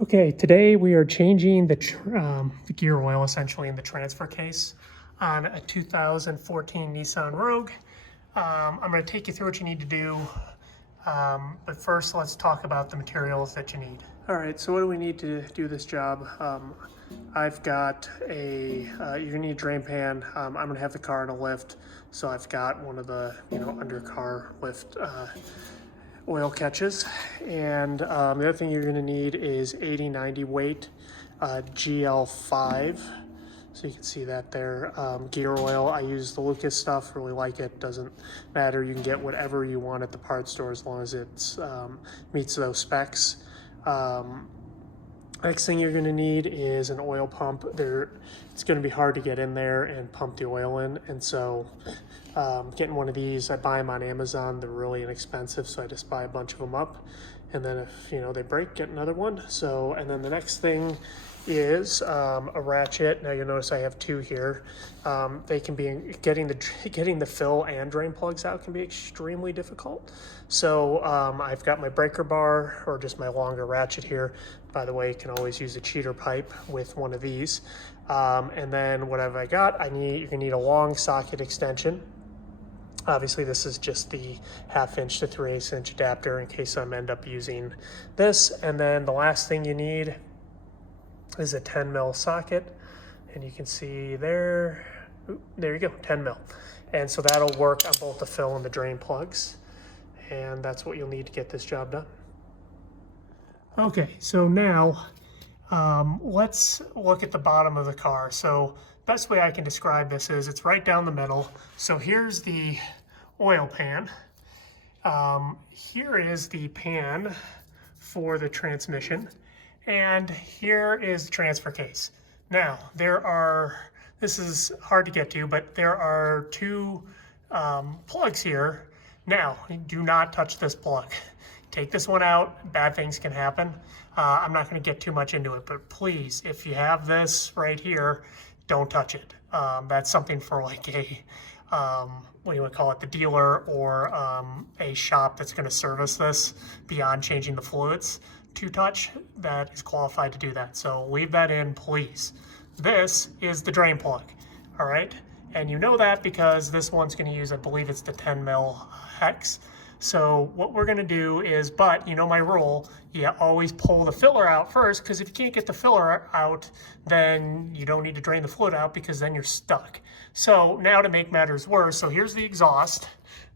Okay, today we are changing the gear oil essentially in the transfer case on a 2014 Nissan Rogue. I'm going to take you through what you need to do, but first let's talk about the materials that you need. All right, so what do we need to do this job? I've got you're gonna need a drain pan. I'm gonna have the car in a lift, so I've got one of the under car lift oil catches. And the other thing you're gonna need is 80-90 weight GL5. So you can see that there. Gear oil, I use the Lucas stuff, really like it, doesn't matter. You can get whatever you want at the parts store as long as it meets those specs. Next thing you're gonna need is an oil pump. It's gonna be hard to get in there and pump the oil in, and so getting one of these, I buy them on Amazon. They're really inexpensive, so I just buy a bunch of them up, and then if they break, get another one. So, and then the next thing is a ratchet. Now you'll notice I have two here. They can be getting the fill and drain plugs out can be extremely difficult. So I've got my breaker bar, or just my longer ratchet here. By the way, you can always use a cheater pipe with one of these. And then what have I got? You're gonna need a long socket extension. Obviously this is just the 1/2 inch to 3/8 inch adapter in case I end up using this. And then the last thing you need is a 10 mil socket, and you can see there you go, 10 mil. And so that'll work on both the fill and the drain plugs, and that's what you'll need to get this job done. Okay, so now let's look at the bottom of the car. So best way I can describe this is it's right down the middle. So here's the oil pan. Here is the pan for the transmission. And here is the transfer case. Now, this is hard to get to, but there are two plugs here. Now, do not touch this plug. Take this one out, bad things can happen. I'm not gonna get too much into it, but please, if you have this right here, don't touch it. That's something for like what do you want to call it, the dealer or a shop that's gonna service this beyond changing the fluids to touch, that is qualified to do that. So leave that in, please. This is the drain plug, all right? And you know that because this one's gonna use, I believe it's the 10 mil hex. So what we're gonna do is, but you know my rule, you always pull the filler out first, because if you can't get the filler out, then you don't need to drain the fluid out because then you're stuck. So now to make matters worse, so here's the exhaust.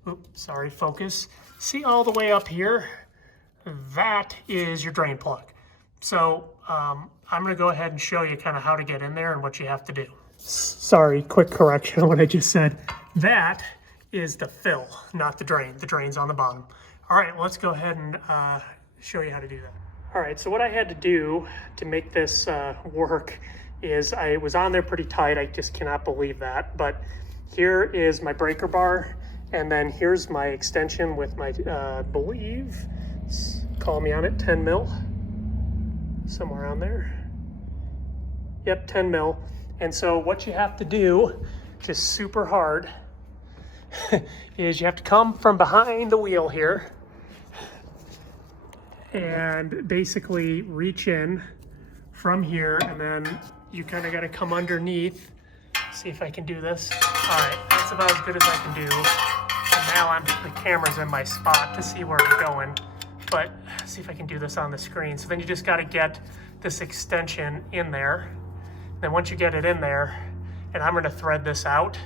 Oops, sorry, focus. See all the way up here? That is your drain plug. So I'm gonna go ahead and show you kind of how to get in there and what you have to do. Sorry, quick correction on what I just said. That is the fill, not the drain. The drain's on the bottom. All right, let's go ahead and show you how to do that. All right, so what I had to do to make this work is I was on there pretty tight. I just cannot believe that. But here is my breaker bar, and then here's my extension with my, believe, call me on it, 10 mil, somewhere around there. Yep, 10 mil. And so what you have to do, just super hard, is you have to come from behind the wheel here and basically reach in from here, and then you kind of got to come underneath. See if I can do this. All right, that's about as good as I can do. And now the camera's in my spot to see where I'm going, but see if I can do this on the screen. So then you just got to get this extension in there. Then once you get it in there, and I'm going to thread this out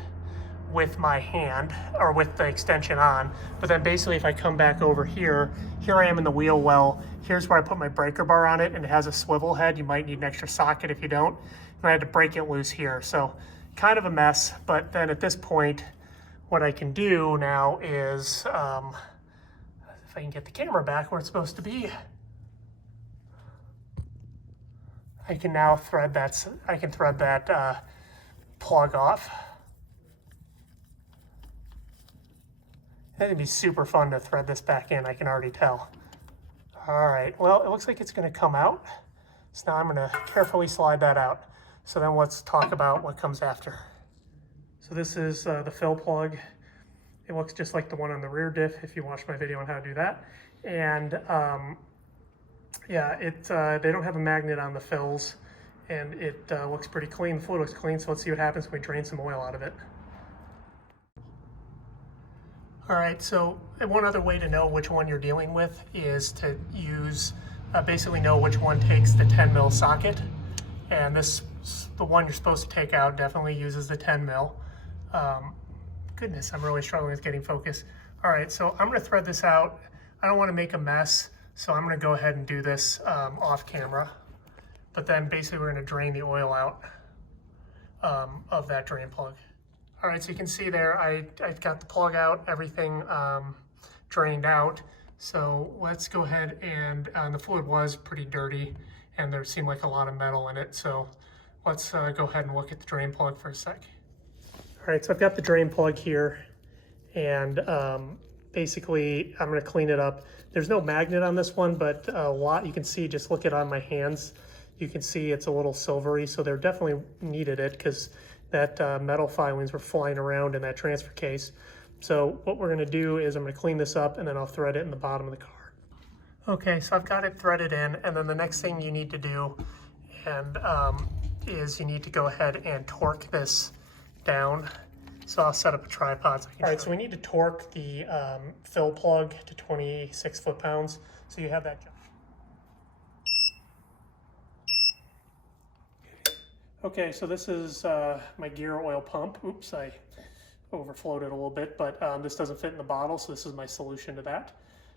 with my hand, or with the extension on, but then basically if I come back over here I am in the wheel well. Here's where I put my breaker bar on it, and it has a swivel head. You might need an extra socket if you don't. And I had to break it loose here. So kind of a mess, but then at this point, what I can do now is, if I can get the camera back where it's supposed to be, I can now thread that plug off. That'd be super fun to thread this back in, I can already tell. All right, well, it looks like it's gonna come out. So now I'm gonna carefully slide that out. So then let's talk about what comes after. So this is the fill plug. It looks just like the one on the rear diff if you watched my video on how to do that. And Yeah, they don't have a magnet on the fills, and it looks pretty clean. The fluid looks clean, so let's see what happens when we drain some oil out of it. All right, so one other way to know which one you're dealing with is to use, basically know which one takes the 10 mil socket. And the one you're supposed to take out definitely uses the 10 mil. Goodness, I'm really struggling with getting focus. All right, so I'm gonna thread this out. I don't wanna make a mess, so I'm gonna go ahead and do this off camera. But then basically we're gonna drain the oil out of that drain plug. All right, so you can see there, I got the plug out, everything drained out. So let's go ahead and the fluid was pretty dirty and there seemed like a lot of metal in it. So let's go ahead and look at the drain plug for a sec. All right, so I've got the drain plug here and basically I'm gonna clean it up. There's no magnet on this one, but a lot, you can see, just look at it on my hands. You can see it's a little silvery, so they're definitely needed it because that metal filings were flying around in that transfer case. So what we're gonna do is I'm gonna clean this up and then I'll thread it in the bottom of the car. Okay, so I've got it threaded in, and then the next thing you need to do is you need to go ahead and torque this down. So I'll set up a tripod. All right, so we need to torque the fill plug to 26 foot-pounds. So you have that. Okay, so this is my gear oil pump. Oops, I overflowed it a little bit, but this doesn't fit in the bottle, so this is my solution to that.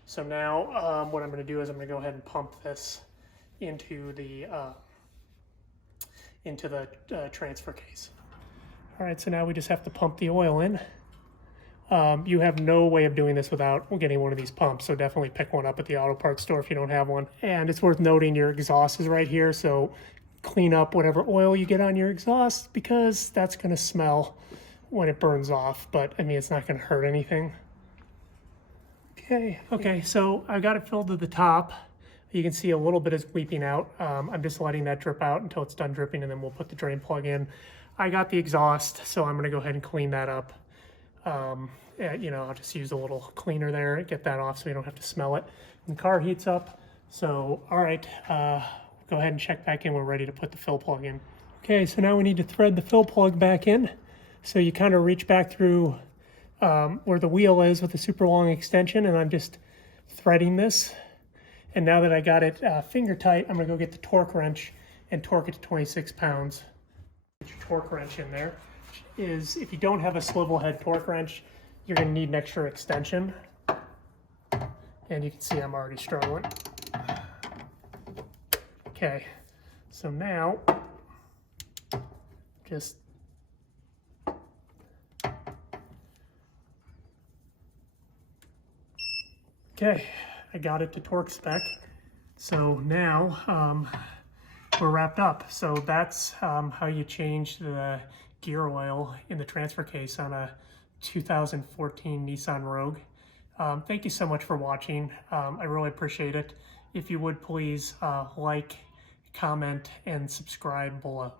So now what I'm going to do is I'm going to go ahead and pump this into the transfer case. All right, so now we just have to pump the oil in. You have no way of doing this without getting one of these pumps, so definitely pick one up at the auto parts store if you don't have one. And it's worth noting your exhaust is right here, so clean up whatever oil you get on your exhaust because that's going to smell when it burns off, but I mean, it's not going to hurt anything. Okay, so I got it filled to the top. You can see a little bit is weeping out. I'm just letting that drip out until it's done dripping, and then we'll put the drain plug in. I got the exhaust, so I'm going to go ahead and clean that up. You know, I'll just use a little cleaner there, get that off so you don't have to smell it. And the car heats up. So, all right, go ahead and check back in. We're ready to put the fill plug in. Okay, so now we need to thread the fill plug back in. So you kind of reach back through where the wheel is with a super long extension, and I'm just threading this. And now that I got it finger tight, I'm gonna go get the torque wrench and torque it to 26 pounds. Get your torque wrench in there. Is if you don't have a swivel head torque wrench, you're gonna need an extra extension. And you can see I'm already struggling. Okay, so now just okay, I got it to torque spec. So now we're wrapped up. So that's how you change the gear oil in the transfer case on a 2014 Nissan Rouge. Thank you so much for watching. I really appreciate it. If you would please like, comment, and subscribe below.